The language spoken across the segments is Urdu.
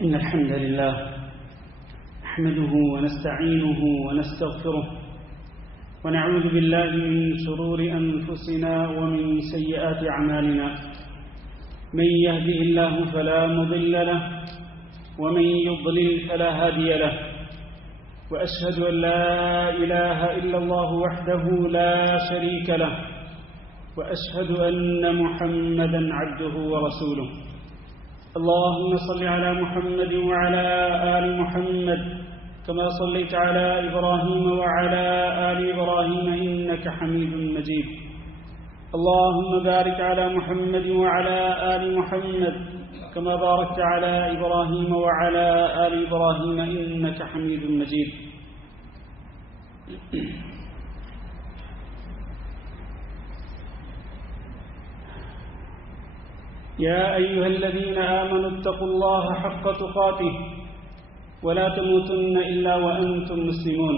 إن الحمد لله نحمده ونستعينه ونستغفره ونعوذ بالله من شرور أنفسنا ومن سيئات أعمالنا. من يهده الله فلا مضل له ومن يضلل فلا هادي له، وأشهد أن لا إله إلا الله وحده لا شريك له، وأشهد أن محمدا عبده ورسوله. اللهم صل على محمد وعلى آل محمد كما صليت على إبراهيم وعلى آل إبراهيم إنك حميد مجيد. اللهم بارك على محمد وعلى آل محمد كما باركت على إبراهيم وعلى آل إبراهيم إنك حميد مجيد. يا أيها الذين آمنوا اتقوا الله حق تقاته ولا تموتن إلا وأنتم مسلمون.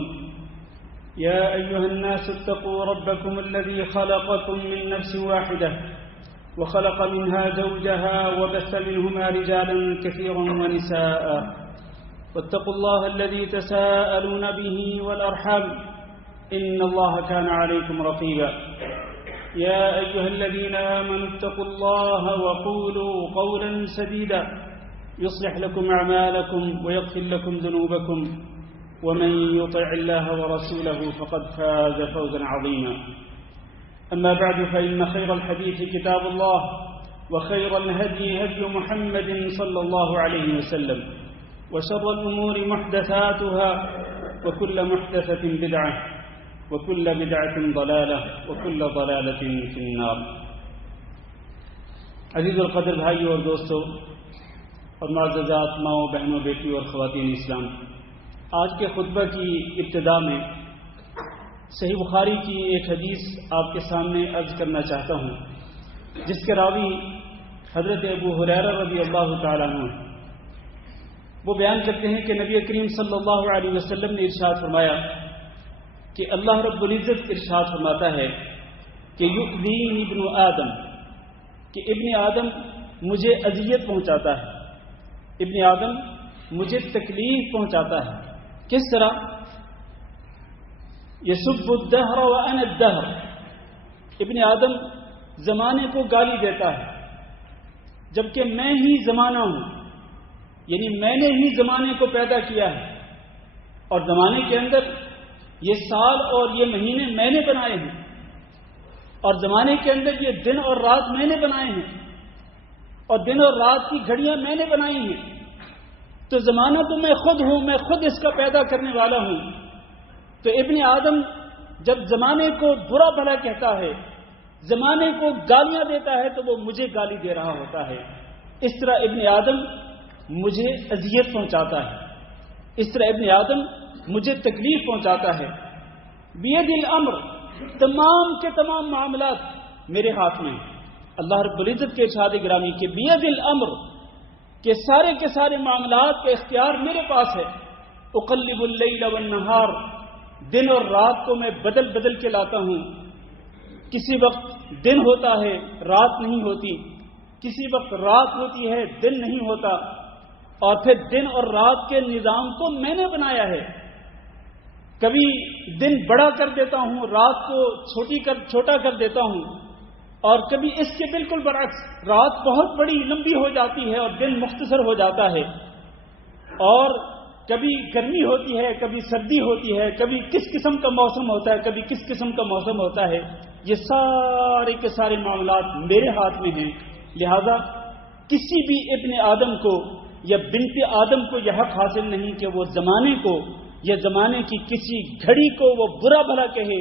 يا أيها الناس اتقوا ربكم الذي خلقكم من نفس واحدة وخلق منها زوجها وبث منهما رجالا كثيرا ونساء، واتقوا الله الذي تساءلون به والأرحام إن الله كان عليكم رقيبا. يا أيها الذين آمنوا اتقوا الله وقولوا قولا سديدا يصلح لكم أعمالكم ويغفر لكم ذنوبكم، ومن يطع الله ورسوله فقد فاز فوزا عظيما. أما بعد، فإن خير الحديث كتاب الله، وخير الهدي هدي محمد صلى الله عليه وسلم، وشر الأمور محدثاتها، وكل محدثة بدعة، وكل بدعة ضلالة، وكل ضلالة في النار. عزیز القدر بھائیوں اور دوستوں اور معززات ماؤں بہنوں بیٹیوں اور خواتین اسلام، آج کے خطبہ کی ابتدا میں صحیح بخاری کی ایک حدیث آپ کے سامنے عرض کرنا چاہتا ہوں، جس کے راوی حضرت ابو ہریرہ رضی اللہ تعالیٰ عنہ وہ بیان کرتے ہیں کہ نبی کریم صلی اللہ علیہ وسلم نے ارشاد فرمایا کہ اللہ رب العزت ارشاد فرماتا ہے کہ یؤذینی ابن آدم، کہ ابن آدم مجھے اذیت پہنچاتا ہے، ابن آدم مجھے تکلیف پہنچاتا ہے۔ کس طرح؟ یسب الدہر وانا الدہر، ابن آدم زمانے کو گالی دیتا ہے جبکہ میں ہی زمانہ ہوں، یعنی میں نے ہی زمانے کو پیدا کیا ہے، اور زمانے کے اندر یہ سال اور یہ مہینے میں نے بنائے ہیں، اور زمانے کے اندر یہ دن اور رات میں نے بنائے ہیں، اور دن اور رات کی گھڑیاں میں نے بنائی ہیں۔ تو زمانہ تو میں خود ہوں، میں خود اس کا پیدا کرنے والا ہوں۔ تو ابن آدم جب زمانے کو برا بھلا کہتا ہے، زمانے کو گالیاں دیتا ہے، تو وہ مجھے گالی دے رہا ہوتا ہے۔ اس طرح ابن آدم مجھے اذیت پہنچاتا ہے، اس طرح ابن آدم مجھے تکلیف پہنچاتا ہے۔ بید الامر، تمام کے تمام معاملات میرے ہاتھ میں۔ اللہ رب العزت کے ارشاد گرامی کے بید الامر، کہ سارے کے سارے معاملات کا اختیار میرے پاس ہے۔ اقلب اللیل والنہار، دن اور رات کو میں بدل بدل کے لاتا ہوں۔ کسی وقت دن ہوتا ہے، رات نہیں ہوتی، کسی وقت رات ہوتی ہے، دن نہیں ہوتا، اور پھر دن اور رات کے نظام کو میں نے بنایا ہے۔ کبھی دن بڑا کر دیتا ہوں، رات کو چھوٹا کر دیتا ہوں، اور کبھی اس کے بالکل برعکس، رات بہت بڑی لمبی ہو جاتی ہے اور دن مختصر ہو جاتا ہے، اور کبھی گرمی ہوتی ہے، کبھی سردی ہوتی ہے، کبھی کس قسم کا موسم ہوتا ہے، کبھی کس قسم کا موسم ہوتا ہے۔ یہ سارے کے سارے معاملات میرے ہاتھ میں ہیں۔ لہذا کسی بھی ابن آدم کو یا بنت آدم کو یہ حق حاصل نہیں کہ وہ زمانے کو یا زمانے کی کسی گھڑی کو وہ برا بھلا کہے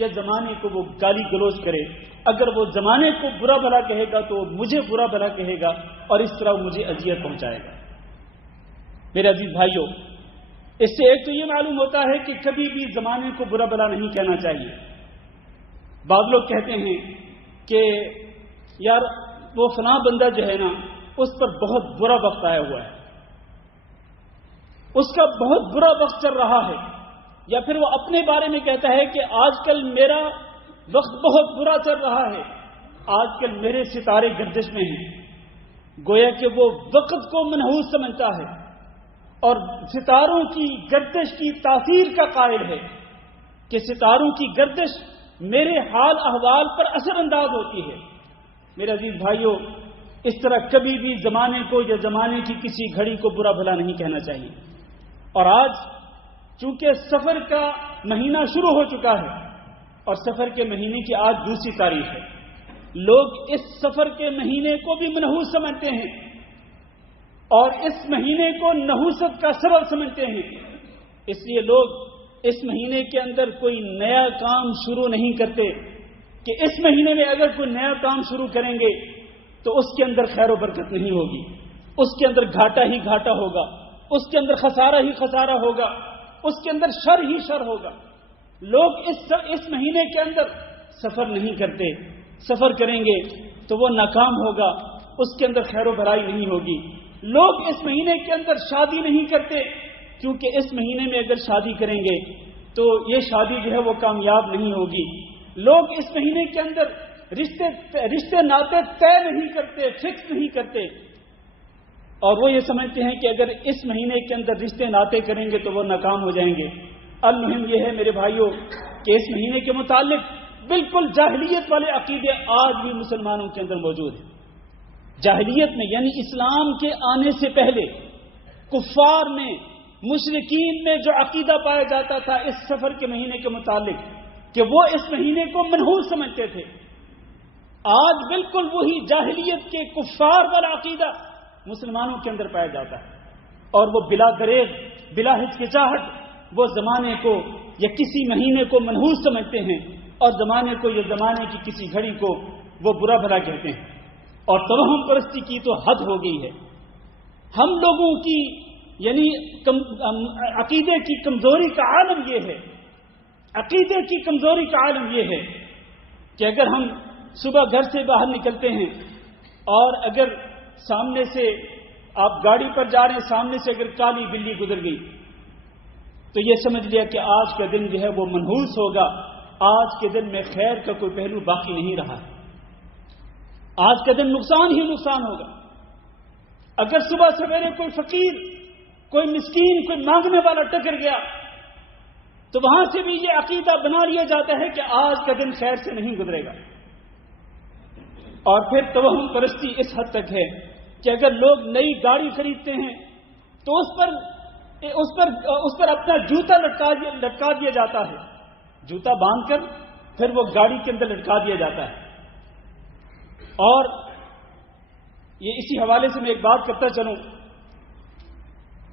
یا زمانے کو وہ گالی گلوچ کرے۔ اگر وہ زمانے کو برا بھلا کہے گا تو وہ مجھے برا بھلا کہے گا، اور اس طرح مجھے اذیت پہنچائے گا۔ میرے عزیز بھائیوں، اس سے ایک تو یہ معلوم ہوتا ہے کہ کبھی بھی زمانے کو برا بھلا نہیں کہنا چاہیے۔ بعض لوگ کہتے ہیں کہ یار وہ فلاں بندہ جو ہے نا، اس پر بہت برا وقت آیا ہوا ہے، اس کا بہت برا وقت چل رہا ہے، یا پھر وہ اپنے بارے میں کہتا ہے کہ آج کل میرا وقت بہت برا چل رہا ہے، آج کل میرے ستارے گردش میں ہیں۔ گویا کہ وہ وقت کو منحوس سمجھتا ہے اور ستاروں کی گردش کی تاثیر کا قائل ہے کہ ستاروں کی گردش میرے حال احوال پر اثر انداز ہوتی ہے۔ میرے عزیز بھائیوں، اس طرح کبھی بھی زمانے کو یا زمانے کی کسی گھڑی کو برا بھلا نہیں کہنا چاہیے۔ اور آج چونکہ سفر کا مہینہ شروع ہو چکا ہے اور سفر کے مہینے کی آج دوسری تاریخ ہے، لوگ اس سفر کے مہینے کو بھی منحوس سمجھتے ہیں اور اس مہینے کو نحوست کا سبب سمجھتے ہیں۔ اس لیے لوگ اس مہینے کے اندر کوئی نیا کام شروع نہیں کرتے کہ اس مہینے میں اگر کوئی نیا کام شروع کریں گے تو اس کے اندر خیر و برکت نہیں ہوگی، اس کے اندر گھاٹا ہی گھاٹا ہوگا، اس کے اندر خسارہ ہی خسارہ ہوگا، اس کے اندر شر ہی شر ہوگا۔ لوگ اس مہینے کے اندر سفر نہیں کرتے، سفر کریں گے تو وہ ناکام ہوگا، اس کے اندر خیر و بھلائی نہیں ہوگی۔ لوگ اس مہینے کے اندر شادی نہیں کرتے کیونکہ اس مہینے میں اگر شادی کریں گے تو یہ شادی جو ہے وہ کامیاب نہیں ہوگی۔ لوگ اس مہینے کے اندر رشتے ناطے طے نہیں کرتے، فکس نہیں کرتے، اور وہ یہ سمجھتے ہیں کہ اگر اس مہینے کے اندر رشتے ناطے کریں گے تو وہ ناکام ہو جائیں گے۔ المہم یہ ہے میرے بھائیوں کہ اس مہینے کے متعلق بالکل جاہلیت والے عقیدے آج بھی مسلمانوں کے اندر موجود ہیں۔ جاہلیت میں یعنی اسلام کے آنے سے پہلے کفار میں، مشرکین میں جو عقیدہ پایا جاتا تھا اس سفر کے مہینے کے متعلق کہ وہ اس مہینے کو منحوس سمجھتے تھے، آج بالکل وہی جاہلیت کے کفار والا عقیدہ مسلمانوں کے اندر پایا جاتا ہے، اور وہ بلا دریغ، بلا ہچکچاہٹ وہ زمانے کو یا کسی مہینے کو منحوس سمجھتے ہیں اور زمانے کو یا زمانے کی کسی گھڑی کو وہ برا بھلا کہتے ہیں۔ اور توہم پرستی کی تو حد ہو گئی ہے۔ ہم لوگوں کی یعنی عقیدے کی کمزوری کا عالم یہ ہے، عقیدے کی کمزوری کا عالم یہ ہے کہ اگر ہم صبح گھر سے باہر نکلتے ہیں اور اگر سامنے سے آپ گاڑی پر جا رہے ہیں، سامنے سے اگر کالی بلی گزر گئی تو یہ سمجھ لیا کہ آج کا دن جو ہے وہ منحوس ہوگا، آج کے دن میں خیر کا کوئی پہلو باقی نہیں رہا، آج کا دن نقصان ہی نقصان ہوگا۔ اگر صبح سویرے کوئی فقیر، کوئی مسکین، کوئی مانگنے والا ٹکر گیا تو وہاں سے بھی یہ عقیدہ بنا لیا جاتا ہے کہ آج کا دن خیر سے نہیں گزرے گا۔ اور پھر توہم پرستی اس حد تک ہے کہ اگر لوگ نئی گاڑی خریدتے ہیں تو اس پر اپنا جوتا لٹکا دیا جاتا ہے، جوتا باندھ کر پھر وہ گاڑی کے اندر لٹکا دیا جاتا ہے۔ اور یہ اسی حوالے سے میں ایک بات کرتا چلوں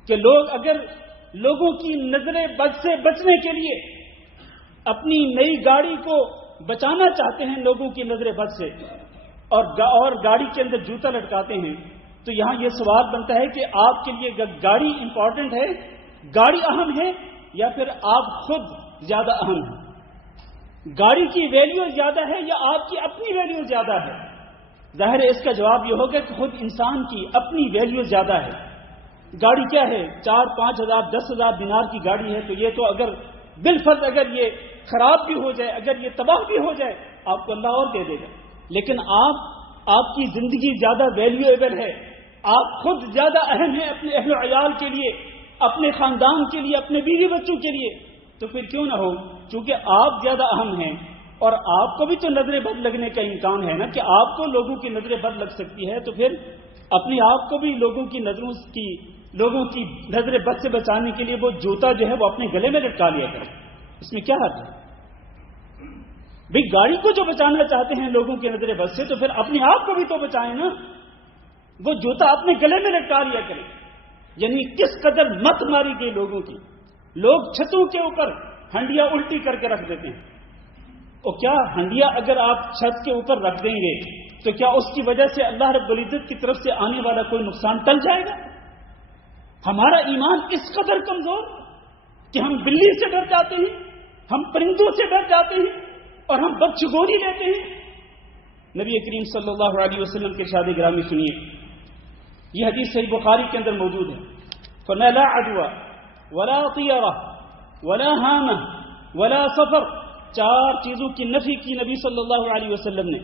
کہ لوگ اگر لوگوں کی نظر بد سے بچنے کے لیے اپنی نئی گاڑی کو بچانا چاہتے ہیں لوگوں کی نظر بد سے اور گاڑی کے اندر جوتا لٹکاتے ہیں، تو یہاں یہ سوال بنتا ہے کہ آپ کے لیے گاڑی امپورٹنٹ ہے، گاڑی اہم ہے، یا پھر آپ خود زیادہ اہم ہیں؟ گاڑی کی ویلیو زیادہ ہے یا آپ کی اپنی ویلیو زیادہ ہے؟ ظاہر ہے اس کا جواب یہ ہوگا کہ خود انسان کی اپنی ویلیو زیادہ ہے۔ گاڑی کیا ہے؟ 4-5 ہزار 10 ہزار دینار کی گاڑی ہے، تو یہ تو اگر بالفرض اگر یہ خراب بھی ہو جائے، اگر یہ تباہ بھی ہو جائے، آپ کو اللہ اور دے دے گا۔ لیکن آپ کی زندگی زیادہ ویلیویبل ہے، آپ خود زیادہ اہم ہیں اپنے اہل و عیال کے لیے، اپنے خاندان کے لیے، اپنے بیوی بچوں کے لیے، تو پھر کیوں نہ ہو، چونکہ آپ زیادہ اہم ہیں اور آپ کو بھی تو نظر بد لگنے کا امکان ہے نا کہ آپ کو لوگوں کی نظر بد لگ سکتی ہے، تو پھر اپنے آپ کو بھی لوگوں کی نظر بد سے بچانے کے لیے وہ جوتا جو ہے وہ اپنے گلے میں لٹکا لیا کرے۔ اس میں کیا حرج ہے؟ بھئی گاڑی کو جو بچانا چاہتے ہیں لوگوں کی نظر بد سے، تو پھر اپنے آپ کو بھی تو بچائیں نا، وہ جوتا اپنے گلے میں لٹکا لیا کرے۔ یعنی کس قدر مت ماری گئی لوگوں کی۔ لوگ چھتوں کے اوپر ہنڈیاں الٹی کر کے رکھ دیتے ہیں، اور کیا ہنڈیا اگر آپ چھت کے اوپر رکھ دیں گے تو کیا اس کی وجہ سے اللہ رب العزت کی طرف سے آنے والا کوئی نقصان ٹل جائے گا؟ ہمارا ایمان اس قدر کمزور کہ ہم بلی سے ڈر جاتے ہیں، ہم پرندوں سے ڈر جاتے ہیں اور ہم بدشگونی لیتے ہیں۔ نبی کریم صلی اللہ علیہ وسلم کے ارشاد گرامی سنیے، یہ حدیث صحیح بخاری کے اندر موجود ہے۔ فرمایا لا عدوى ولا طیرہ ولا ہامہ ولا سفر، 4 چیزوں کی نفی کی نبی صلی اللہ علیہ وسلم نے۔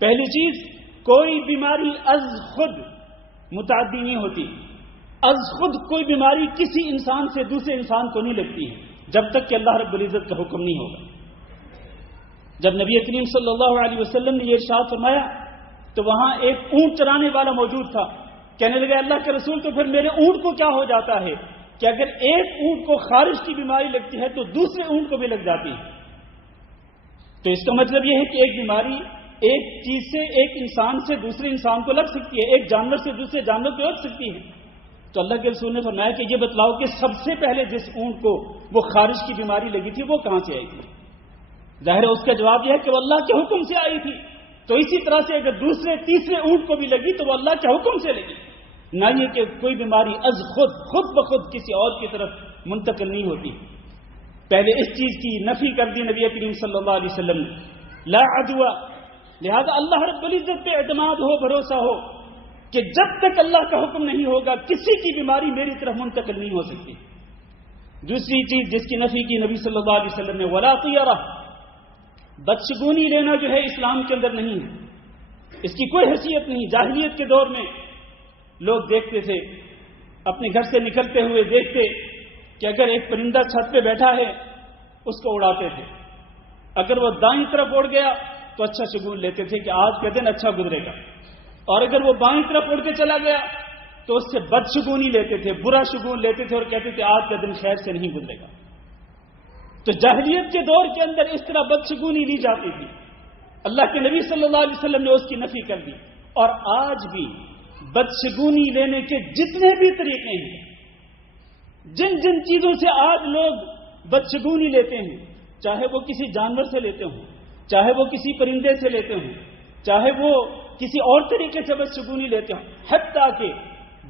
پہلی چیز، کوئی بیماری از خود متعدی نہیں ہوتی. از خود کوئی بیماری کسی انسان سے دوسرے انسان کو نہیں لگتی ہے جب تک کہ اللہ رب العزت کا حکم نہیں ہوگا. جب نبی کریم صلی اللہ علیہ وسلم نے یہ ارشاد فرمایا تو وہاں ایک اونٹ چرانے والا موجود تھا. کہنے لگا اللہ کے رسول تو پھر میرے اونٹ کو کیا ہو جاتا ہے کہ اگر ایک اونٹ کو خارش کی بیماری لگتی ہے تو دوسرے اونٹ کو بھی لگ جاتی ہے. تو اس کا مطلب یہ ہے کہ ایک بیماری ایک چیز سے ایک انسان سے دوسرے انسان کو لگ سکتی ہے, ایک جانور سے دوسرے جانور کو لگ سکتی ہے. تو اللہ کے رسول نے فرمایا کہ یہ بتلاؤ کہ سب سے پہلے جس اونٹ کو وہ خارش کی بیماری لگی تھی وہ کہاں سے آئی تھی؟ ظاہر ہے اس کا جواب یہ ہے کہ وہ اللہ کے حکم سے آئی تھی. تو اسی طرح سے اگر دوسرے تیسرے اونٹ کو بھی لگی تو وہ اللہ کے حکم سے لگی, نہ یہ کہ کوئی بیماری از خود بخود کسی اور کی طرف منتقل نہیں ہوتی. پہلے اس چیز کی نفی کر دی نبی کریم صلی اللہ علیہ وسلم نے, لا عدوى. لہذا اللہ رب العزت پہ اعتماد ہو, بھروسہ ہو کہ جب تک اللہ کا حکم نہیں ہوگا کسی کی بیماری میری طرف منتقل نہیں ہو سکتی. دوسری چیز جس کی نفی کی نبی صلی اللہ علیہ وسلم نے, ولا طیرہ. بدشگونی لینا جو ہے اسلام کے اندر نہیں ہے, اس کی کوئی حیثیت نہیں. جاہلیت کے دور میں لوگ دیکھتے تھے, اپنے گھر سے نکلتے ہوئے دیکھتے کہ اگر ایک پرندہ چھت پہ بیٹھا ہے اس کو اڑاتے تھے. اگر وہ دائیں طرف اڑ گیا تو اچھا شگون لیتے تھے کہ آج کا دن اچھا گزرے گا, اور اگر وہ بائیں طرف اڑ کے چلا گیا تو اس سے بدشگونی لیتے تھے, برا شگون لیتے تھے اور کہتے تھے آج کا دن خیر سے نہیں گزرے گا. تو جاہلیت کے دور کے اندر اس طرح بدشگونی لی جاتی تھی. اللہ کے نبی صلی اللہ علیہ وسلم نے اس کی نفی کر دی. اور آج بھی بدشگونی لینے کے جتنے بھی طریقے ہیں, جن جن چیزوں سے آج لوگ بدشگونی لیتے ہیں, چاہے وہ کسی جانور سے لیتے ہوں, چاہے وہ کسی پرندے سے لیتے ہوں, چاہے وہ کسی اور طریقے سے بدشگونی لیتے ہوں, حتیٰ کہ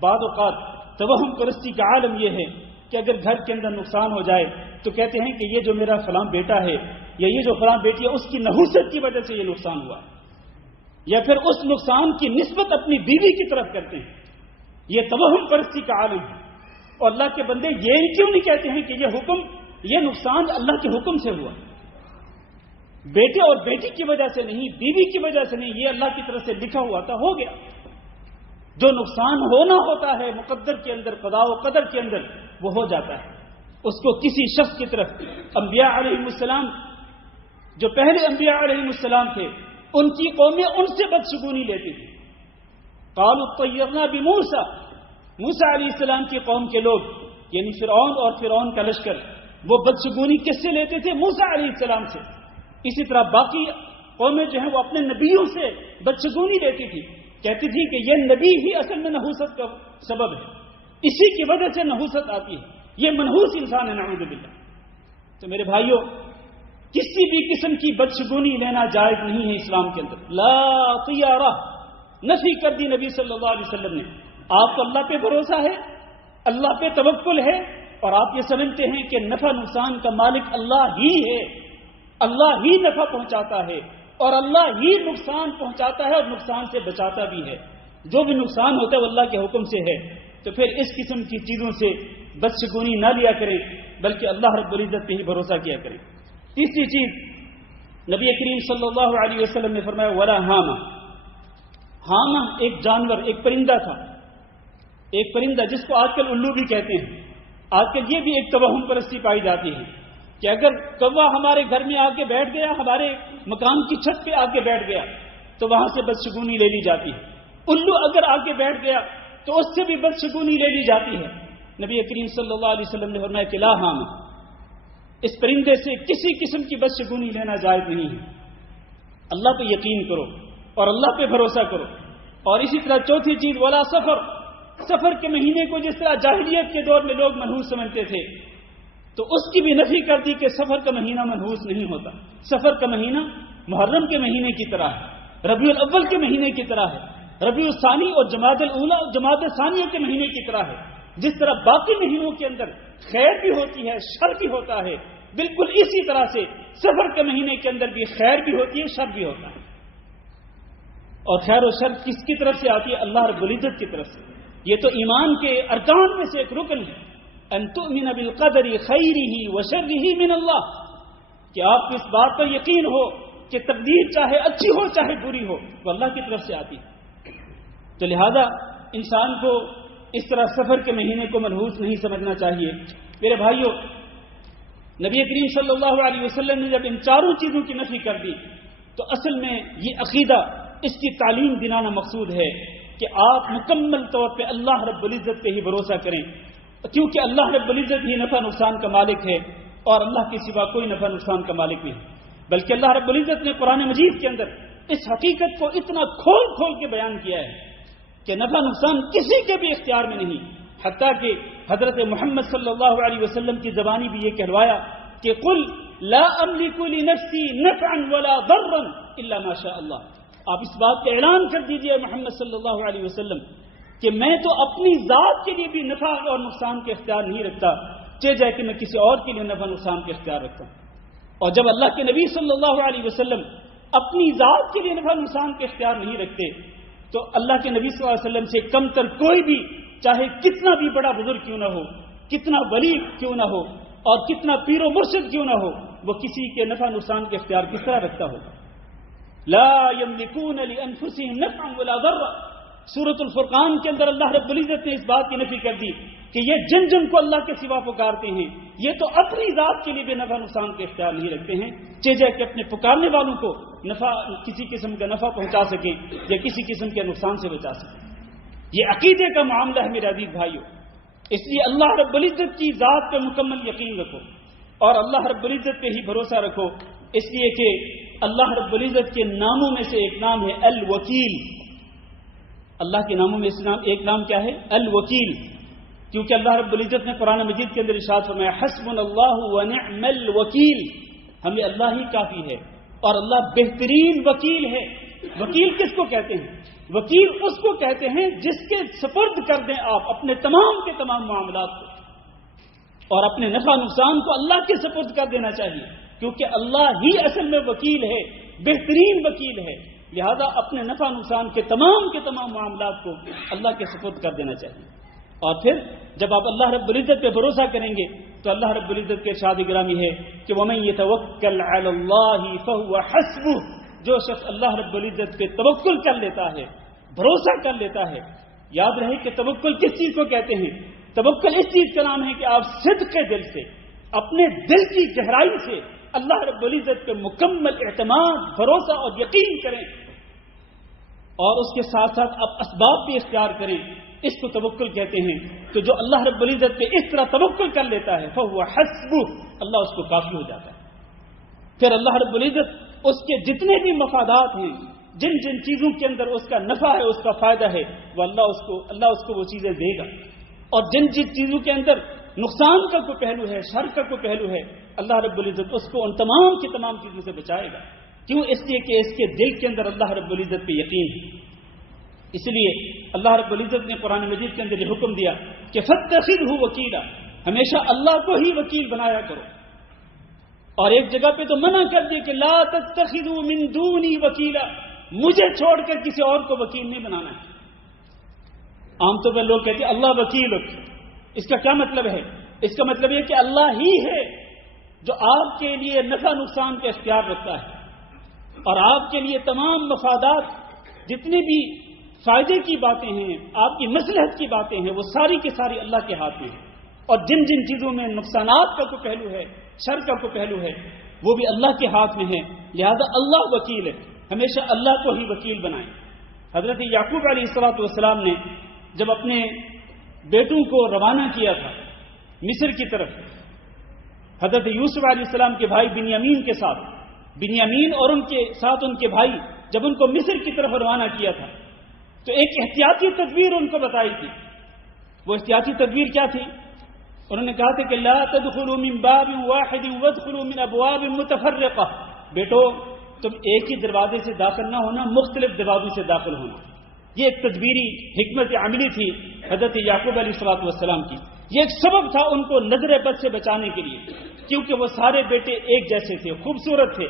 بعض اوقات توہم پرستی کا عالم یہ ہے کہ اگر گھر کے اندر نقصان ہو جائے تو کہتے ہیں کہ یہ جو میرا فلاں بیٹا ہے یا یہ جو فلاں بیٹی ہے اس کی نحوست کی وجہ سے یہ نقصان ہوا, یا پھر اس نقصان کی نسبت اپنی بیوی کی طرف کرتے ہیں. یہ توہم پرستی کا عالم ہے. اور اللہ کے بندے یہ کیوں نہیں کہتے ہیں کہ یہ نقصان اللہ کے حکم سے ہوا, بیٹے اور بیٹی کی وجہ سے نہیں, بیوی کی وجہ سے نہیں, یہ اللہ کی طرف سے لکھا ہوا تھا, ہو گیا. جو نقصان ہونا ہوتا ہے مقدر کے اندر, قضاء و قدر کے اندر, وہ ہو جاتا ہے. اس کو کسی شخص کی طرف, انبیاء علیہ السلام جو پہلے انبیاء علیہ السلام تھے ان کی قومیں ان سے بدشگونی لیتی تھی. قالوا طیرنا بموسیٰ, موسیٰ علیہ السلام کی قوم کے لوگ یعنی فرعون اور فرعون کا لشکر وہ بدشگونی کس سے لیتے تھے؟ موسیٰ علیہ السلام سے. اسی طرح باقی قومیں جو ہیں وہ اپنے نبیوں سے بدشگونی لیتی تھی, کہتی تھی کہ یہ نبی ہی اصل میں نحوست کا سبب ہے, اسی کی وجہ سے نحوست آتی ہے, یہ منحوس انسان ہے نعوذ باللہ. تو میرے بھائیوں, کسی بھی قسم کی بدشگونی لینا جائز نہیں ہے اسلام کے اندر. لا طیارہ, نفی کر دی نبی صلی اللہ علیہ وسلم نے. آپ کو اللہ پہ بھروسہ ہے, اللہ پہ توکل ہے, اور آپ یہ سمجھتے ہیں کہ نفع نقصان کا مالک اللہ ہی ہے, اللہ ہی نفع پہنچاتا ہے اور اللہ ہی نقصان پہنچاتا ہے اور نقصان سے بچاتا بھی ہے. جو بھی نقصان ہوتا ہے وہ اللہ کے حکم سے ہے. تو پھر اس قسم کی چیزوں سے بدشگونی نہ لیا کریں بلکہ اللہ رب العزت پہ ہی بھروسہ کیا کریں. تیسری چیز نبی کریم صلی اللہ علیہ وسلم نے فرمایا ولا ہامہ. ہامہ ایک جانور, ایک پرندہ تھا, ایک پرندہ جس کو آج کل الو بھی کہتے ہیں. آج کل یہ بھی ایک توہم پرستی پائی جاتی ہے کہ اگر کوا ہمارے گھر میں آ کے بیٹھ گیا, ہمارے مکان کی چھت پہ آ کے بیٹھ گیا تو وہاں سے بدشگونی لے لی جاتی ہے. الو اگر آ کے بیٹھ گیا تو اس سے بھی بدشگونی لے لی جاتی ہے. نبی کریم صلی اللہ علیہ وسلم نے فرمایا کہ لا ہامہ, اس پرندے سے کسی قسم کی بدشگونی لینا جائز نہیں ہے. اللہ پہ یقین کرو اور اللہ پہ بھروسہ کرو. اور اسی طرح چوتھی چیز ولا سفر, سفر کے مہینے کو جس طرح جاہلیت کے دور میں لوگ منحوس سمجھتے تھے تو اس کی بھی نفی کر دی کہ سفر کا مہینہ منحوس نہیں ہوتا. سفر کا مہینہ محرم کے مہینے کی طرح ہے, ربیع الاول کے مہینے کی طرح ہے, ربیع الثانی اور جمادی الاولی اور جمادی الثانیہ کے مہینے کی طرح ہے. جس طرح باقی مہینوں کے اندر خیر بھی ہوتی ہے شر بھی ہوتا ہے, بالکل اسی طرح سے سفر کے مہینے کے اندر بھی خیر بھی ہوتی ہے شر بھی ہوتا ہے. اور خیر و شر کس کی طرف سے آتی ہے؟ اللہ رب العزت کی طرف سے. یہ تو ایمان کے ارکان میں سے ایک رکن ہے, ان تؤمن بالقدر خیرہ وشرہ من اللہ, کہ آپ کو اس بات پر یقین ہو کہ تقدیر چاہے اچھی ہو چاہے بری ہو وہ اللہ کی طرف سے آتی ہے. تو لہذا انسان کو اس طرح سفر کے مہینے کو منحوس نہیں سمجھنا چاہیے۔ میرے بھائیوں، نبی کریم صلی اللہ علیہ وسلم نے جب ان چاروں چیزوں کی نفی کر دی تو اصل میں یہ عقیدہ، اس کی تعلیم دلانا مقصود ہے کہ آپ مکمل طور پہ اللہ رب العزت پہ ہی بھروسہ کریں، کیونکہ اللہ رب العزت ہی نفع نقصان کا مالک ہے اور اللہ کے سوا کوئی نفع نقصان کا مالک نہیں، بلکہ اللہ رب العزت نے قرآن مجید کے اندر اس حقیقت کو اتنا کھول کھول کے بیان کیا ہے کہ نفع نقصان کسی کے بھی اختیار میں نہیں، حتیٰ کہ حضرت محمد صلی اللہ علیہ وسلم کی زبانی بھی یہ کہلوایا کہ قل لا املک لنفسی نفعا ولا ضرا الا ما شاء اللہ، آپ اس بات کا اعلان کر دیجئے محمد صلی اللہ علیہ وسلم کہ میں تو اپنی ذات کے لیے بھی نفع اور نقصان کے اختیار نہیں رکھتا، چاہے جائے کہ میں کسی اور کے لیے نفع نقصان کے اختیار رکھتا ہوں۔ اور جب اللہ کے نبی صلی اللہ علیہ وسلم اپنی ذات کے لیے نفع نقصان کے اختیار نہیں رکھتے تو اللہ کے نبی صلی اللہ علیہ وسلم سے کم تر کوئی بھی، چاہے کتنا بھی بڑا بزرگ کیوں نہ ہو، کتنا ولی کیوں نہ ہو اور کتنا پیر و مرشد کیوں نہ ہو، وہ کسی کے نفع نقصان کے اختیار کس طرح رکھتا ہوگا؟ لا یملکون لانفسهم نفعا ولا ضرا، سورۃ الفرقان کے اندر اللہ رب العزت نے اس بات کی نفی کر دی کہ یہ جن جن کو اللہ کے سوا پکارتے ہیں یہ تو اپنی ذات کے لیے بھی نفع نقصان کے اختیار نہیں رکھتے ہیں، چاہے کہ اپنے پکارنے والوں کو نفع، کسی قسم کا نفع پہنچا سکیں یا کسی قسم کے نقصان سے بچا سکیں۔ یہ عقیدے کا معاملہ ہے میرے عزیز بھائیوں، اس لیے اللہ رب العزت کی ذات پہ مکمل یقین رکھو اور اللہ رب العزت پہ ہی بھروسہ رکھو، اس لیے کہ اللہ رب العزت کے ناموں میں سے ایک نام ہے الوکیل۔ اللہ کے ناموں میں سے ایک نام کیا ہے؟ الوکیل، کیونکہ اللہ رب العزت نے قرآن مجید کے اندر ارشاد فرمایا حسبنا اللہ ونعم الوکیل، ہمیں اللہ ہی کافی ہے اور اللہ بہترین وکیل ہے۔ وکیل کس کو کہتے ہیں؟ وکیل اس کو کہتے ہیں جس کے سپرد کر دیں آپ اپنے تمام کے تمام معاملات کو، اور اپنے نفع نقصان کو اللہ کے سپرد کر دینا چاہیے، کیونکہ اللہ ہی اصل میں وکیل ہے، بہترین وکیل ہے، لہذا اپنے نفع نقصان کے تمام معاملات کو اللہ کے سپرد کر دینا چاہیے۔ اور پھر جب آپ اللہ رب العزت پہ بھروسہ کریں گے تو اللہ رب العزت کے ارشاد گرامی ہے کہ وَمَن يَتَوَكَّلْ عَلَى اللَّهِ فَهُوَ حَسْبُهُ، جو شخص اللہ رب العزت پہ توکل کر لیتا ہے، بھروسہ کر لیتا ہے۔ یاد رہے کہ توکل کس چیز کو کہتے ہیں؟ توکل اس چیز کا نام ہے کہ آپ صدق کے دل سے، اپنے دل کی گہرائی سے اللہ رب العزت پہ مکمل اعتماد، بھروسہ اور یقین کریں، اور اس کے ساتھ ساتھ آپ اسباب بھی اختیار کریں، اس کو توکل کہتے ہیں۔ تو جو اللہ رب العزت پہ اس طرح توکل کر لیتا ہے فَهُوَ حَسْبُهُ، اللہ اس کو کافی ہو جاتا ہے۔ پھر اللہ رب العزت اس کے جتنے بھی مفادات ہیں، جن جن چیزوں کے اندر اس کا نفع ہے، اس کا فائدہ ہے، وہ اللہ اس کو وہ چیزیں دے گا، اور جن جن چیزوں کے اندر نقصان کا کوئی پہلو ہے، شر کا کوئی پہلو ہے، اللہ رب العزت اس کو ان تمام کی تمام چیزوں سے بچائے گا۔ کیوں؟ اس لیے کہ اس کے دل کے اندر اللہ رب العزت پہ یقین ہے۔ اس لیے اللہ رب العزت نے قرآن مجید کے اندر یہ حکم دیا کہ فَاتَّخِذْهُ وَكِيلًا، ہمیشہ اللہ کو ہی وکیل بنایا کرو، اور ایک جگہ پہ تو منع کر دیا کہ لا تتخذوا من دونی وکیلا، مجھے چھوڑ کر کسی اور کو وکیل نہیں بنانا ہے۔ عام طور پر لوگ کہتے ہیں اللہ وکیل، اس کا کیا مطلب ہے؟ اس کا مطلب یہ کہ اللہ ہی ہے جو آپ کے لیے نفع نقصان کا اختیار رکھتا ہے، اور آپ کے لیے تمام مفادات، جتنے بھی فائدے کی باتیں ہیں، آپ کی مصلحت کی باتیں ہیں، وہ ساری کی ساری اللہ کے ہاتھ میں ہیں، اور جن جن چیزوں میں نقصانات کا کوئی پہلو ہے، شر کا کوئی پہلو ہے، وہ بھی اللہ کے ہاتھ میں ہے، لہذا اللہ وکیل ہے، ہمیشہ اللہ کو ہی وکیل بنائیں۔ حضرت یعقوب علیہ السلام نے جب اپنے بیٹوں کو روانہ کیا تھا مصر کی طرف، حضرت یوسف علیہ السلام کے بھائی بنیامین کے ساتھ، بنیامین اور ان کے ساتھ ان کے بھائی جب ان کو مصر کی طرف روانہ کیا تھا تو ایک احتیاطی تدبیر ان کو بتائی تھی۔ وہ احتیاطی تدبیر کیا تھی؟ انہوں نے کہا تھا کہ لا تدخلوا من باب واحد وادخلوا من ابواب متفرقہ، بیٹو تم ایک ہی دروازے سے داخل نہ ہونا، مختلف دروازوں سے داخل ہونا۔ یہ ایک تدبیری حکمت عملی تھی حضرت یعقوب علیہ السلام کی۔ یہ ایک سبب تھا ان کو نظر بد سے بچانے کے لیے، کیونکہ وہ سارے بیٹے ایک جیسے تھے، خوبصورت تھے،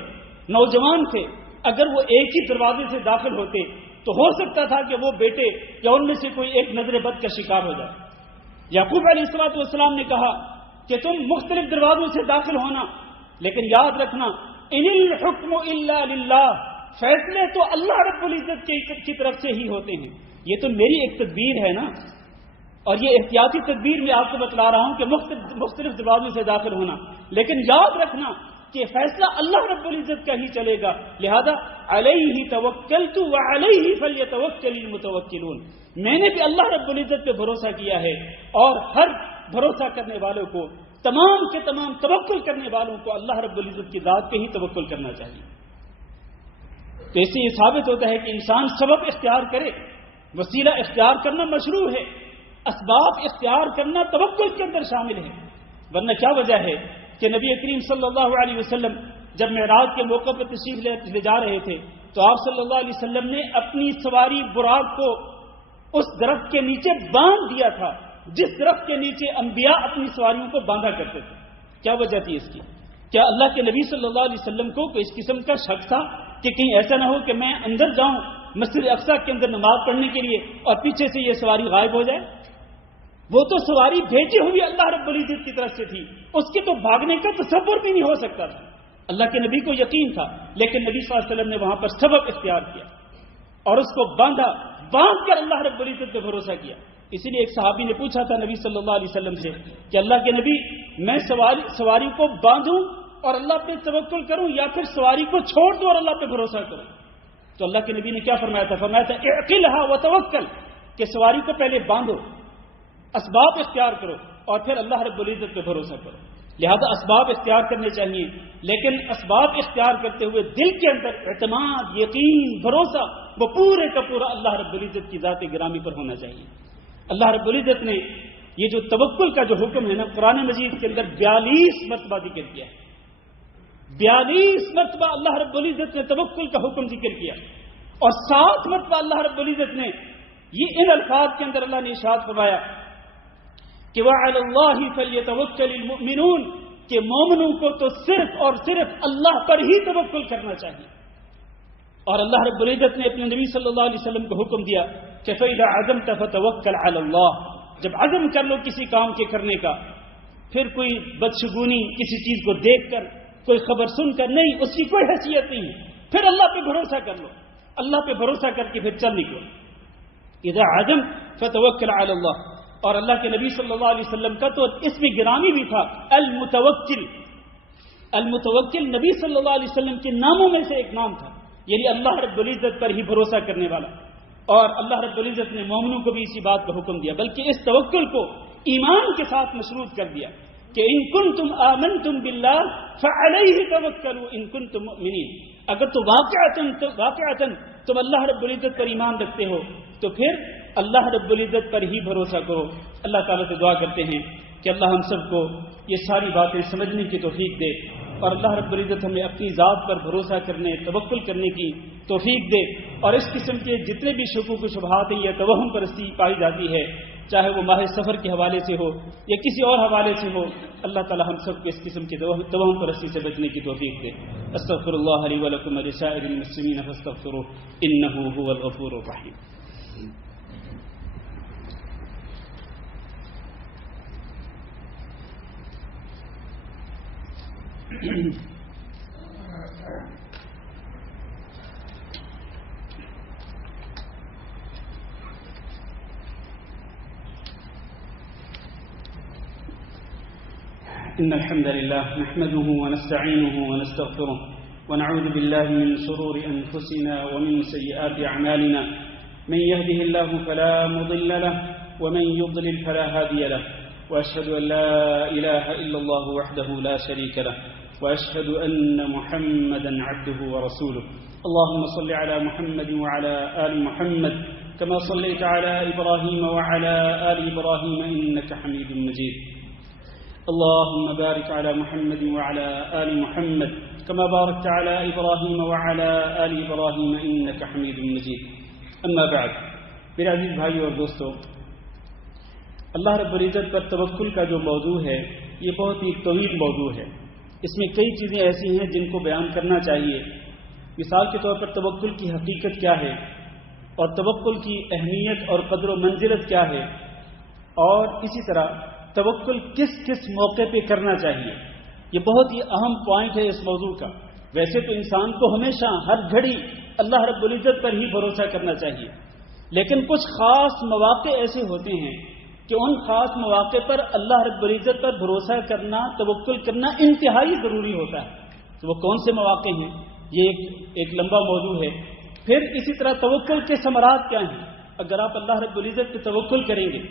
نوجوان تھے۔ اگر وہ ایک ہی دروازے سے داخل ہوتے تو ہو سکتا تھا کہ وہ بیٹے یا ان میں سے کوئی ایک نظر بد کا شکار ہو جائے۔ یعقوب علیہ السلام نے کہا کہ تم مختلف دروازوں سے داخل ہونا، لیکن یاد رکھنا ان الحکم الا للہ، فیصلے تو اللہ رب العزت کی طرف سے ہی ہوتے ہیں، یہ تو میری ایک تدبیر ہے نا، اور یہ احتیاطی تدبیر میں آپ کو بتلا رہا ہوں کہ مختلف دروازوں سے داخل ہونا، لیکن یاد رکھنا کہ فیصلہ اللہ رب العزت کا ہی چلے گا، لہذا علیہ توکلت وعلیہ فلیتوکل المتوکلون، میں نے بھی اللہ رب العزت پہ بھروسہ کیا ہے، اور ہر بھروسہ کرنے والوں کو، تمام کے تمام توکل کرنے والوں کو اللہ رب العزت کی ذات پہ ہی توکل کرنا چاہیے۔ تو اس سے یہ ثابت ہوتا ہے کہ انسان سبب اختیار کرے، وسیلہ اختیار کرنا مشروع ہے، اسباب اختیار کرنا توکل کے اندر شامل ہے، ورنہ کیا وجہ ہے کہ نبی کریم صلی اللہ علیہ وسلم جب معراج کے موقع پر تشریف لے جا رہے تھے تو آپ صلی اللہ علیہ وسلم نے اپنی سواری براق کو اس درخت کے نیچے باندھ دیا تھا جس درخت کے نیچے انبیاء اپنی سواریوں کو باندھا کرتے تھے۔ کیا وجہ تھی اس کی؟ کیا اللہ کے نبی صلی اللہ علیہ وسلم کو کوئی اس قسم کا شک تھا کہ کہیں ایسا نہ ہو کہ میں اندر جاؤں مسجد اقصی کے اندر نماز پڑھنے کے لیے اور پیچھے سے یہ سواری غائب ہو جائے؟ وہ تو سواری بھیجی ہوئی اللہ رب العزت کی طرف سے تھی، اس کے تو بھاگنے کا تصور بھی نہیں ہو سکتا تھا۔ اللہ کے نبی کو یقین تھا، لیکن نبی صلی اللہ علیہ وسلم نے وہاں پر سبب اختیار کیا اور اس کو باندھ کر اللہ رب العزت پہ بھروسہ کیا۔ اسی لیے ایک صحابی نے پوچھا تھا نبی صلی اللہ علیہ وسلم سے کہ اللہ کے نبی، میں سواری کو باندھوں اور اللہ پہ توکل کروں یا پھر سواری کو چھوڑ دوں اور اللہ پہ بھروسہ کروں؟ تو اللہ کے نبی نے کیا فرمایا تھا؟ فرمایا تھا اعقلھا وتوکل، کہ سواری کو پہلے باندھو، اسباب اختیار کرو اور پھر اللہ رب العزت پہ بھروسہ کرو۔ لہذا اسباب اختیار کرنے چاہیے، لیکن اسباب اختیار کرتے ہوئے دل کے اندر اعتماد، یقین، بھروسہ وہ پورے کا پورا اللہ رب العزت کی ذات گرامی پر ہونا چاہیے۔ اللہ رب العزت نے یہ جو توکل کا جو حکم ہے نا، قرآن مجید کے اندر 42 مرتبہ ذکر کیا ہے، 42 مرتبہ اللہ رب العزت نے توکل کا حکم ذکر کیا، اور 7 مرتبہ اللہ رب العزت نے یہ ان الفاظ کے اندر اللہ نے ارشاد فرمایا کہ وَعَلَى اللَّهِ فَلْيَتَوَكَّلِ الْمُؤْمِنُونَ، کہ مومنوں کو تو صرف اور صرف اللہ پر ہی توکل کرنا چاہیے۔ اور اللہ رب العزت نے اپنے نبی صلی اللہ علیہ وسلم کو حکم دیا کہ فَإِذَا عَزَمْتَ فَتَوَكَّلْ عَلَى اللَّهِ، جب عزم کر لو کسی کام کے کرنے کا، پھر کوئی بدشگونی کسی چیز کو دیکھ کر، کوئی خبر سن کر نہیں، اس کی کوئی حیثیت نہیں ہے، پھر اللہ پہ بھروسہ کر لو، اللہ پہ بھروسہ کر کے پھر چل نکلو۔ اذا عزم فتوکل علی اللہ، اور اللہ کے نبی صلی اللہ علیہ وسلم کا تو اس میں گرامی بھی تھا المتوکل۔ المتوکل نبی صلی اللہ علیہ وسلم کے ناموں میں سے ایک نام تھا، یعنی اللہ رب العزت پر ہی بھروسہ کرنے والا۔ اور اللہ رب العزت نے مومنوں کو بھی اسی بات کا حکم دیا، بلکہ اس توکل کو ایمان کے ساتھ مشروط کر دیا کہ ان کنتم آمنتم باللہ فعلیہ توکلوا ان کنتم مؤمنین، اگر تو واقعتاً تم اللہ رب العزت پر ایمان رکھتے ہو تو پھر اللہ رب العزت پر ہی بھروسہ کرو۔ اللہ تعالیٰ سے دعا کرتے ہیں کہ اللہ ہم سب کو یہ ساری باتیں سمجھنے کی توفیق دے، اور اللہ رب العزت ہمیں اپنی ذات پر بھروسہ کرنے، توکل کرنے کی توفیق دے، اور اس قسم کے جتنے بھی شکوک و شبہات ہیں یا توہم پرستی پائی جاتی ہے، چاہے وہ ماہ سفر کے حوالے سے ہو یا کسی اور حوالے سے ہو، اللہ تعالی ہم سب کو اس قسم کے توہم پرستی سے بچنے کی توفیق دے۔ استغفر اللہ لی ولکم ولسائر المسلمین فاستغفروہ انہ هو الغفور الرحیم۔ إن الحمد لله نحمده ونستعينه ونستغفره ونعوذ بالله من شرور أنفسنا ومن سيئات أعمالنا، من يهده الله فلا مضل له ومن يضلل فلا هادي له، وأشهد أن لا إله إلا الله وحده لا شريك له، وأشهد أن محمدا عبده ورسوله۔ اللهم صل على محمد وعلى آل محمد كما صليت على إبراهيم وعلى آل إبراهيم إنك حميد مجيد۔ اللهم بارك على محمد وعلى آل محمد كما باركت على إبراهيم وعلى آل إبراهيم إنك حميد مجيد۔ اما بعد، میرے عزیز بھائیو اور دوستو، اللہ رب العزت پر توکل کا جو موضوع ہے یہ بہت ہی طویل موضوع ہے، اس میں کئی چیزیں ایسی ہیں جن کو بیان کرنا چاہیے۔ مثال کے طور پر توکل کی حقیقت کیا ہے، اور توکل کی اہمیت اور قدر و منزلت کیا ہے، اور اسی طرح توکل کس کس موقع پہ کرنا چاہیے، یہ بہت ہی اہم پوائنٹ ہے اس موضوع کا۔ ویسے تو انسان کو ہمیشہ ہر گھڑی اللہ رب العزت پر ہی بھروسہ کرنا چاہیے، لیکن کچھ خاص مواقع ایسے ہوتے ہیں کہ ان خاص مواقع پر اللہ رب العزت پر بھروسہ کرنا، توکل کرنا انتہائی ضروری ہوتا ہے۔ تو وہ کون سے مواقع ہیں، یہ ایک لمبا موضوع ہے۔ پھر اسی طرح توکل کے ثمرات کیا ہیں؟ اگر آپ اللہ رب العزت پہ توکل کریں گے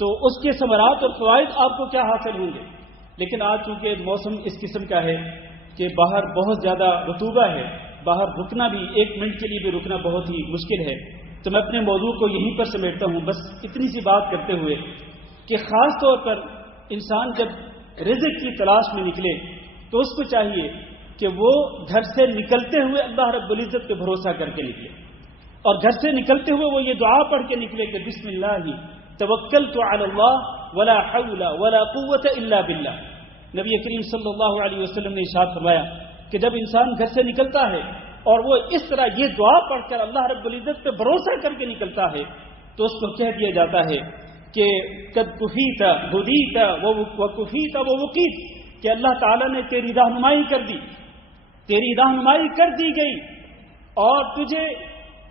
تو اس کے ثمرات اور فوائد آپ کو کیا حاصل ہوں گے۔ لیکن آج چونکہ موسم اس قسم کا ہے کہ باہر بہت زیادہ رطوبہ ہے، باہر رکنا بھی 1 منٹ کے لیے بھی رکنا بہت ہی مشکل ہے، تو میں اپنے موضوع کو یہیں پر سمیٹتا ہوں، بس اتنی سی بات کرتے ہوئے کہ خاص طور پر انسان جب رزق کی تلاش میں نکلے تو اس کو چاہیے کہ وہ گھر سے نکلتے ہوئے اللہ رب العزت پہ بھروسہ کر کے نکلے، اور گھر سے نکلتے ہوئے وہ یہ دعا پڑھ کے نکلے کہ بسم اللہ توکلت علی اللہ ولا حول ولا قوت الا باللہ۔ نبی کریم صلی اللہ علیہ وسلم نے ارشاد فرمایا کہ جب انسان گھر سے نکلتا ہے اور وہ اس طرح یہ دعا پڑھ کر اللہ رب العزت پہ بھروسہ کر کے نکلتا ہے تو اس کو کہہ دیا جاتا ہے کہ قد کفیت ہدیت وکفیت ووقیت، کہ اللہ تعالیٰ نے تیری رہنمائی کر دی، تیری رہنمائی کر دی گئی اور تجھے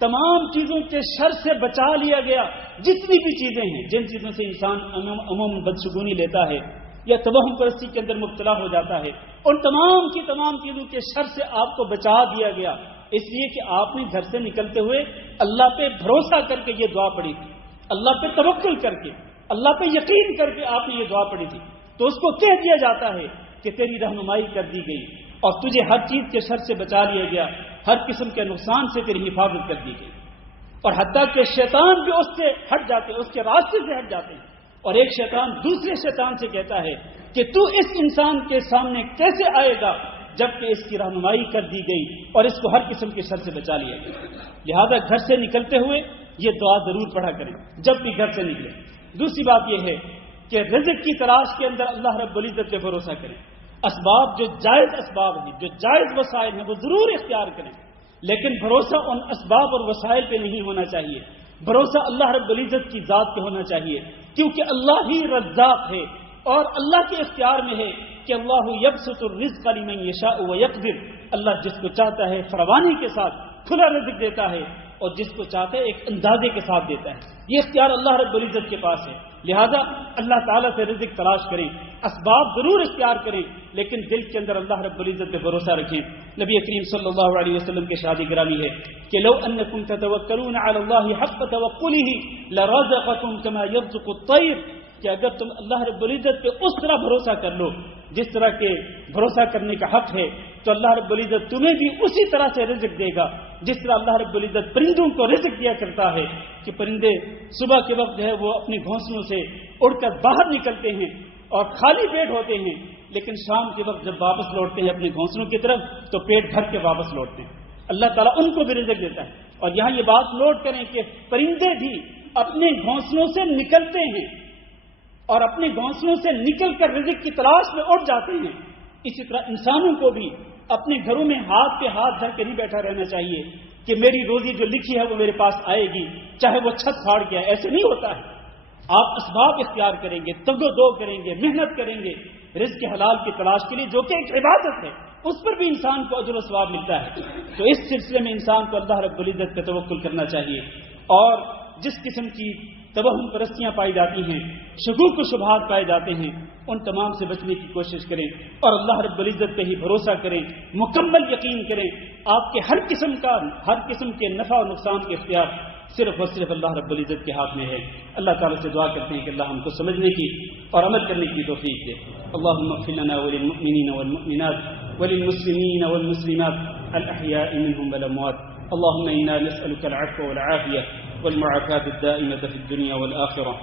تمام چیزوں کے شر سے بچا لیا گیا۔ جتنی بھی چیزیں ہیں، جن چیزوں سے انسان عموماً بدشگونی لیتا ہے یا توہم پرستی کے اندر مبتلا ہو جاتا ہے، ان تمام کی تمام چیزوں کے شر سے آپ کو بچا دیا گیا، اس لیے کہ آپ نے گھر سے نکلتے ہوئے اللہ پہ بھروسہ کر کے یہ دعا پڑھی تھی، اللہ پہ توکل کر کے، اللہ پہ یقین کر کے آپ نے یہ دعا پڑھی تھی، تو اس کو کہہ دیا جاتا ہے کہ تیری رہنمائی کر دی گئی اور تجھے ہر چیز کے شر سے بچا لیا گیا، ہر قسم کے نقصان سے تیری حفاظت کر دی گئی، اور حتیٰ کہ شیطان بھی اس سے ہٹ جاتے ہیں، اس کے راستے سے ہٹ جاتے ہیں، اور ایک شیطان دوسرے شیطان سے کہتا ہے کہ تو اس انسان کے سامنے کیسے آئے گا جبکہ اس کی رہنمائی کر دی گئی اور اس کو ہر قسم کے شر سے بچا لیا گیا۔ لہذا گھر سے نکلتے ہوئے یہ دعا ضرور پڑھا کریں جب بھی گھر سے نکلے۔ دوسری بات یہ ہے کہ رزق کی تلاش کے اندر اللہ رب العزت پہ بھروسہ کریں، اسباب جو جائز اسباب ہیں، جو جائز وسائل ہیں وہ ضرور اختیار کریں، لیکن بھروسہ ان اسباب اور وسائل پہ نہیں ہونا چاہیے، بھروسہ اللہ رب العزت کی ذات پہ ہونا چاہیے، کیونکہ اللہ ہی رزاق ہے اور اللہ کے اختیار میں ہے کہ اللہ یبسط الرزق لمن یشاء ویقدر، اللہ جس کو چاہتا ہے فراوانی کے ساتھ کھلا رزق دیتا ہے اور جس کو چاہتا ہے ایک اندازے کے ساتھ دیتا ہے، یہ اختیار اللہ رب العزت کے پاس ہے۔ لہذا اللہ تعالیٰ سے رزق تلاش کریں، اسباب ضرور اختیار کریں، لیکن دل کے اندر اللہ رب العزت پہ بھروسہ رکھیں۔ نبی کریم صلی اللہ علیہ وسلم کے شادی گرامی ہے کہ لو انکم تتوکلون علی اللہ حق توکلہ لرزقکم کما یرزق الطیر، کہ اگر تم اللہ رب العزت پہ اس طرح بھروسہ کر لو جس طرح کے بھروسہ کرنے کا حق ہے تو اللہ رب العزت تمہیں بھی اسی طرح سے رزق دے گا جس طرح اللہ رب العزت پرندوں کو رزق دیا کرتا ہے، کہ پرندے صبح کے وقت جو ہے وہ اپنے گھونسلوں سے اڑ کر باہر نکلتے ہیں اور خالی پیٹ ہوتے ہیں، لیکن شام کے وقت جب واپس لوٹتے ہیں اپنے گھونسلوں کی طرف تو پیٹ بھر کے واپس لوٹتے ہیں۔ اللہ تعالیٰ ان کو بھی رزق دیتا ہے۔ اور یہاں یہ بات نوٹ کریں کہ پرندے بھی اپنے گھونسلوں سے نکلتے ہیں اور اپنے گھونسلوں سے نکل کر رزق کی تلاش میں اٹھ جاتے ہیں، اسی طرح انسانوں کو بھی اپنے گھروں میں ہاتھ پہ ہاتھ دھر کے نہیں بیٹھا رہنا چاہیے کہ میری روزی جو لکھی ہے وہ میرے پاس آئے گی چاہے وہ چھت پھاڑ گیا، ایسے نہیں ہوتا ہے۔ آپ اسباب اختیار کریں گے، تگ و دو کریں گے، محنت کریں گے رزق حلال کی تلاش کے لیے، جو کہ ایک عبادت ہے، اس پر بھی انسان کو اجر و ثواب ملتا ہے۔ تو اس سلسلے میں انسان کو اللہ رب العزت پہ توکل کرنا چاہیے، اور جس قسم کی توہم پرستیاں پائی جاتی ہیں، شکوک و شبہات پائے جاتے ہیں، ان تمام سے بچنے کی کوشش کریں اور اللہ رب العزت پہ ہی بھروسہ کریں، مکمل یقین کریں۔ آپ کے ہر قسم کے نفع و نقصان کے اختیار صرف اور صرف اللہ رب العزت کے ہاتھ میں ہے۔ اللہ تعالیٰ سے دعا کرتے ہیں کہ اللہ ہم کو سمجھنے کی اور عمل کرنے کی توفیق دے۔ اللهم اغفر لنا وللمؤمنين والمؤمنات وللمسلمين والمسلمات الأحياء منهم والأموات. اللهم إنا نسألك العفو والعافية والمعافاة الدائمة في الدنيا والآخرة.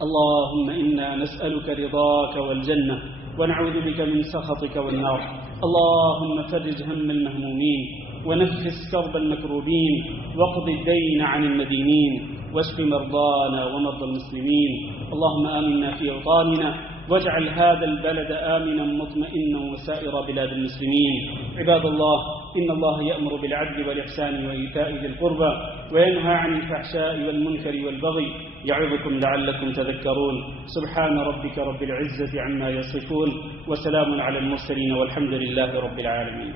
اللهم إنا نسألك رضاك والجنة ونعوذ بك من سخطك والنار. اللهم فرج هم المهمومين ونفس كرب المكروبين واقض الدين عن المدينين واشف مرضانا ومرضى المسلمين. اللهم آمنا في أوطاننا واجعل هذا البلد آمنا مطمئنا وسائر بلاد المسلمين. عباد الله، إن الله يأمر بالعدل والإحسان وإيتاء ذي القربى وينهى عن الفحشاء والمنكر والبغي يعظكم لعلكم تذكرون. سبحان ربك رب العزة عما يصفون وسلام على المرسلين والحمد لله رب العالمين.